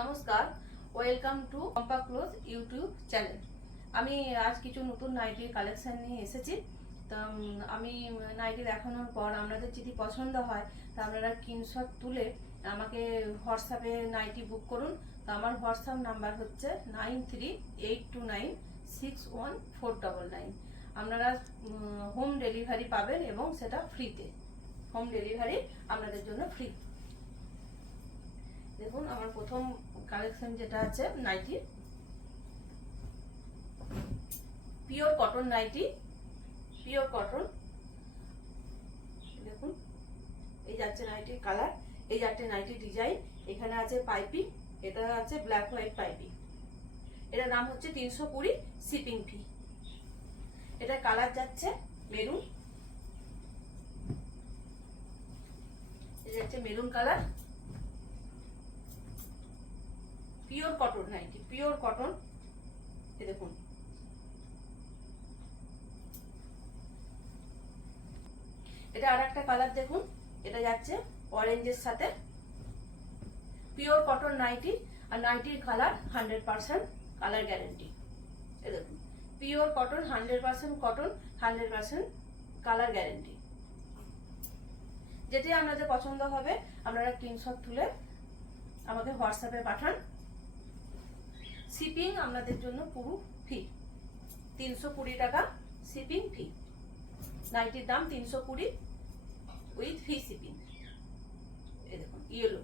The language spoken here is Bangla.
নমস্কার, welcome to Pampa cloth YouTube channel. আমি আজ কিছু নতুন নাইটির কালেকশন নিয়ে এসেছি। তো আমি নাইটি দেখানোর পর আপনাদের যদি পছন্দ হয় তা আপনারা স্ক্রিনশট তুলে আমাকে হোয়াটসঅ্যাপে নাইটি বুক করুন। তো আমার হোয়াটসঅ্যাপ নাম্বার হচ্ছে 9382961499। আপনারা হোম ডেলিভারি পাবেন এবং সেটা ফ্রিতে। হোম ডেলিভারি আপনাদের জন্য ফ্রি। দেখুন আমার প্রথম কালেকশন যেটা আছে nighty, pure cotton nighty, pure cotton. দেখুন এই যাচ্ছে নাইটির কালার, এই যাচ্ছে নাইটির ডিজাইন। এখানে আছে পাইপিং, এটা আছে ব্ল্যাক হোয়াইট পাইপিং। এটার দাম হচ্ছে 320 শিপিং ফি। এটা কালার যাচ্ছে মেরুন, এই যাচ্ছে maroon colour. Pure cotton nighty, pure cotton. এই দেখুন এটা আর একটা কালার দেখুন, এটা যাচ্ছে অরেঞ্জের সাথে। পিওর কটন নাইটি, আর নাইটির কালার 100% কালার গ্যারেন্টি। এই দেখুন pure cotton, 100% cotton, 100% colour guarantee. যেটি আপনাদের পছন্দ হবে আপনারা স্ক্রিনশট তুলে আমাকে হোয়াটসঅ্যাপে পাঠান। শিপিং আপনাদের জন্য পুরো ফ্রি, 320 টাকা শিপিং ফি। নাইটির দাম 320 উইথ ফ্রি শিপিং। এই দেখুন ইয়েলো।